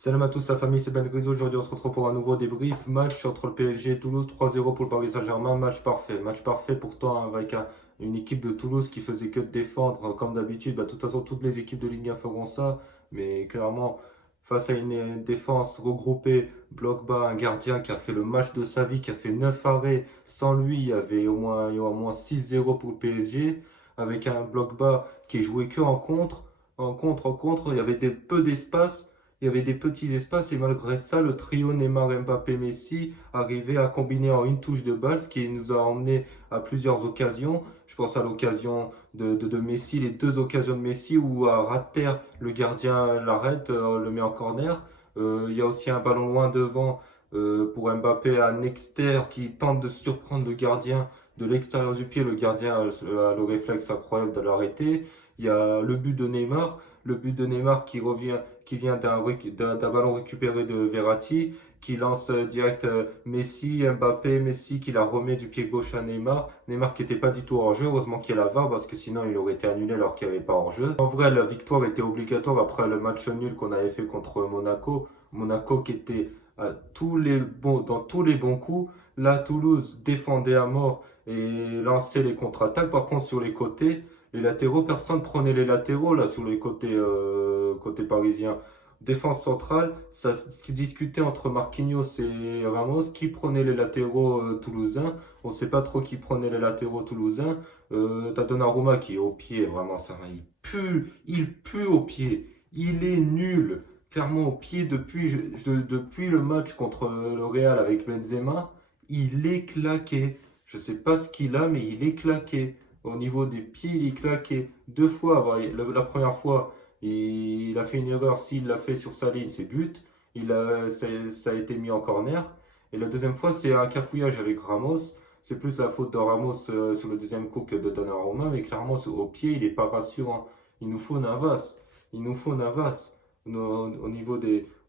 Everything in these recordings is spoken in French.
Salam à tous la famille, c'est Ben Grisou. Aujourd'hui on se retrouve pour un nouveau débrief. Match entre le PSG et Toulouse, 3-0 pour le Paris Saint-Germain. Match parfait. Match parfait pourtant avec une équipe de Toulouse qui faisait que de défendre comme d'habitude. De toute façon toutes les équipes de Ligue 1 feront ça. Mais clairement, face à une défense regroupée, bloc bas, un gardien qui a fait le match de sa vie, qui a fait 9 arrêts. Sans lui, il y a au moins 6-0 pour le PSG. Avec un bloc bas qui jouait que en contre. En contre, il y avait peu d'espace. Il y avait des petits espaces et malgré ça, le trio Neymar, Mbappé, Messi arrivait à combiner en une touche de balle, ce qui nous a emmené à plusieurs occasions. Je pense à l'occasion de Messi, les deux occasions de Messi où à ras de terre, le gardien l'arrête, le met en corner. Il y a aussi un ballon loin devant pour Mbappé, un extérieur qui tente de surprendre le gardien de l'extérieur du pied. Le gardien a le réflexe incroyable de l'arrêter. Il y a le but de Neymar qui vient d'un ballon récupéré de Verratti, qui lance direct Messi, Mbappé, Messi qui la remet du pied gauche à Neymar. Neymar qui n'était pas du tout hors jeu, heureusement qu'il y a la VAR parce que sinon il aurait été annulé alors qu'il n'y avait pas hors jeu. En vrai, la victoire était obligatoire après le match nul qu'on avait fait contre Monaco. Monaco qui était dans tous les bons coups. Là, Toulouse défendait à mort et lançait les contre-attaques. Par contre, sur les côtés, les latéraux, personne prenait les latéraux là sur les côtés parisiens. Défense centrale, ça se discutait entre Marquinhos et Ramos qui prenait les latéraux toulousains. On ne sait pas trop qui prenait les latéraux toulousains. T'as Donnarumma qui est au pied, vraiment ça, il pue au pied. Il est nul, clairement au pied depuis le match contre le Real avec Benzema. Il est claqué. Je sais pas ce qu'il a, mais il est claqué. Au niveau des pieds, il est claqué. Deux fois, la première fois, il a fait une erreur. S'il l'a fait sur sa ligne, c'est but. Ça a été mis en corner. Et la deuxième fois, c'est un cafouillage avec Ramos. C'est plus la faute de Ramos sur le deuxième coup que de Donnarumma. Mais clairement, au pied, il n'est pas rassurant. Il nous faut Navas. Il nous faut Navas. Au niveau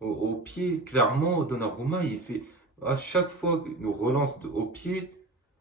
au pied, clairement, Donnarumma, il fait. À chaque fois qu'il nous relance au pied,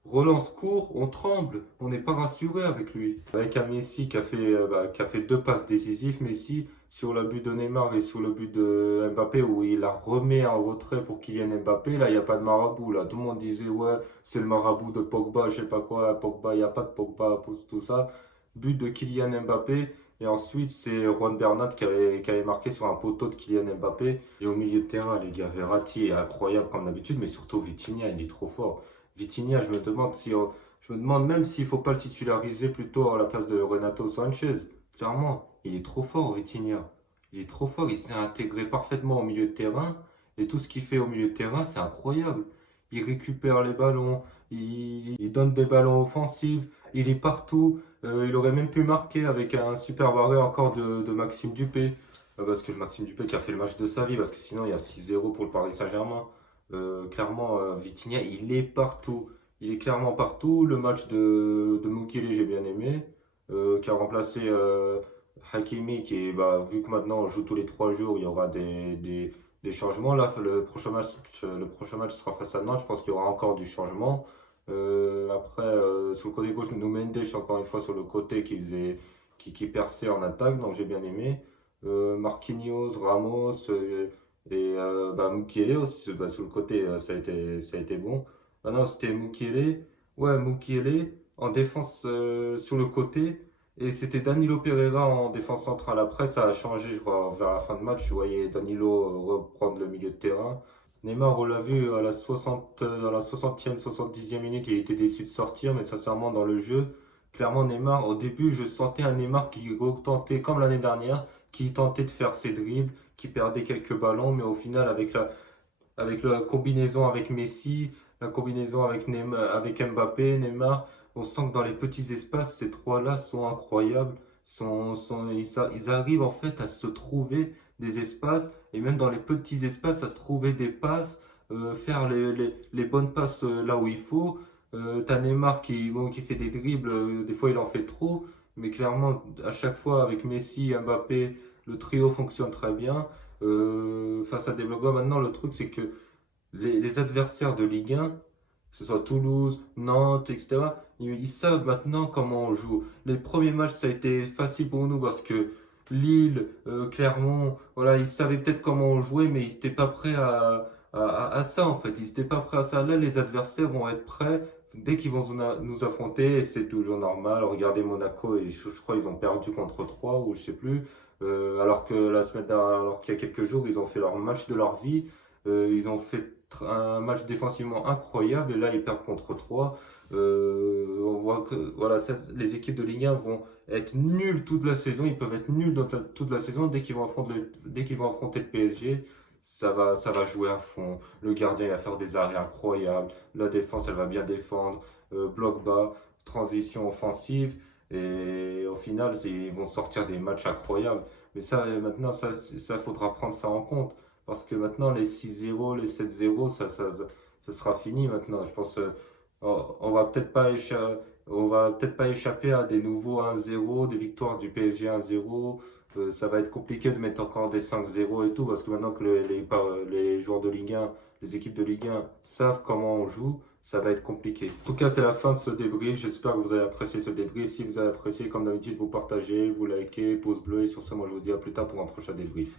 relance court, on tremble, on n'est pas rassuré avec lui. Avec un Messi qui a fait deux passes décisives, Messi sur le but de Neymar et sur le but de Mbappé où il la remet en retrait pour Kylian Mbappé, là il n'y a pas de marabout, là tout le monde disait ouais c'est le marabout de Pogba, je sais pas quoi, Pogba, il n'y a pas de Pogba, tout ça. But de Kylian Mbappé et ensuite c'est Juan Bernat qui avait marqué sur un poteau de Kylian Mbappé et au milieu de terrain les gars, Verratti est incroyable comme d'habitude mais surtout Vitinha il est trop fort. Vitinha, je me demande même s'il ne faut pas le titulariser plutôt à la place de Renato Sanchez. Clairement, il est trop fort, Vitinha. Il est trop fort, il s'est intégré parfaitement au milieu de terrain. Et tout ce qu'il fait au milieu de terrain, c'est incroyable. Il récupère les ballons, il donne des ballons offensifs, il est partout. Il aurait même pu marquer avec un super arrêt encore de Maxime Dupé. Parce que Maxime Dupé qui a fait le match de sa vie, parce que sinon il y a 6-0 pour le Paris Saint-Germain. Clairement, Vitinha, il est partout. Il est clairement partout. Le match de Mukiele, j'ai bien aimé. Qui a remplacé Hakimi, vu que maintenant on joue tous les 3 jours, il y aura des changements. Là, le prochain match sera face à Nantes. Je pense qu'il y aura encore du changement. Après, sur le côté gauche, Nuno Mendes, encore une fois, sur le côté qui perçait en attaque, donc j'ai bien aimé. Marquinhos, Ramos. Mukiele aussi, sur le côté, ça a été bon. Maintenant, c'était Mukiele. Ouais, Mukiele en défense sur le côté. Et c'était Danilo Pereira en défense centrale. Après, ça a changé, je crois, vers la fin de match. Je voyais Danilo reprendre le milieu de terrain. Neymar, on l'a vu à dans la 60e, 70e minute, il était déçu de sortir, mais sincèrement, dans le jeu, clairement, Neymar, au début, je sentais un Neymar qui tentait, comme l'année dernière, qui tentait de faire ses dribbles, qui perdait quelques ballons, mais au final, avec la combinaison avec Messi, la combinaison avec avec Mbappé, Neymar, on sent que dans les petits espaces, ces trois-là sont incroyables. Ils arrivent en fait à se trouver des espaces, et même dans les petits espaces, à se trouver des passes, faire les bonnes passes là où il faut. T'as Neymar qui fait des dribbles, des fois il en fait trop, mais clairement, à chaque fois avec Messi, Mbappé, le trio fonctionne très bien. Face à des blocs bas, maintenant, le truc, c'est que les adversaires de Ligue 1, que ce soit Toulouse, Nantes, etc., ils savent maintenant comment on joue. Les premiers matchs, ça a été facile pour nous parce que Lille, Clermont, voilà, ils savaient peut-être comment on jouait, mais ils n'étaient pas prêts à ça en fait. Ils n'étaient pas prêts à ça. Là, les adversaires vont être prêts dès qu'ils vont nous affronter, et c'est toujours normal. Regardez Monaco, et je crois qu'ils ont perdu contre 3 ou je sais plus. Alors que la semaine dernière, alors qu'il y a quelques jours, ils ont fait leur match de leur vie. Ils ont fait un match défensivement incroyable, et là, ils perdent contre 3. On voit que voilà, les équipes de Ligue 1 vont être nuls toute la saison. Ils peuvent être nuls toute la saison. Dès qu'ils vont affronter le PSG, ça va jouer à fond. Le gardien il va faire des arrêts incroyables. La défense, elle va bien défendre. Bloc bas, transition offensive. Et au final, ils vont sortir des matchs incroyables. Mais ça, maintenant, ça faudra prendre ça en compte. Parce que maintenant, les 6-0, les 7-0, ça sera fini maintenant. Je pense on va peut-être pas échapper. On va peut-être pas échapper à des nouveaux 1-0, des victoires du PSG 1-0. Ça va être compliqué de mettre encore des 5-0 et tout, parce que maintenant que les joueurs de Ligue 1, les équipes de Ligue 1 savent comment on joue, ça va être compliqué. En tout cas, c'est la fin de ce débrief. J'espère que vous avez apprécié ce débrief. Si vous avez apprécié, comme d'habitude, vous partagez, vous likez, pouce bleu. Et sur ce, moi, je vous dis à plus tard pour un prochain débrief.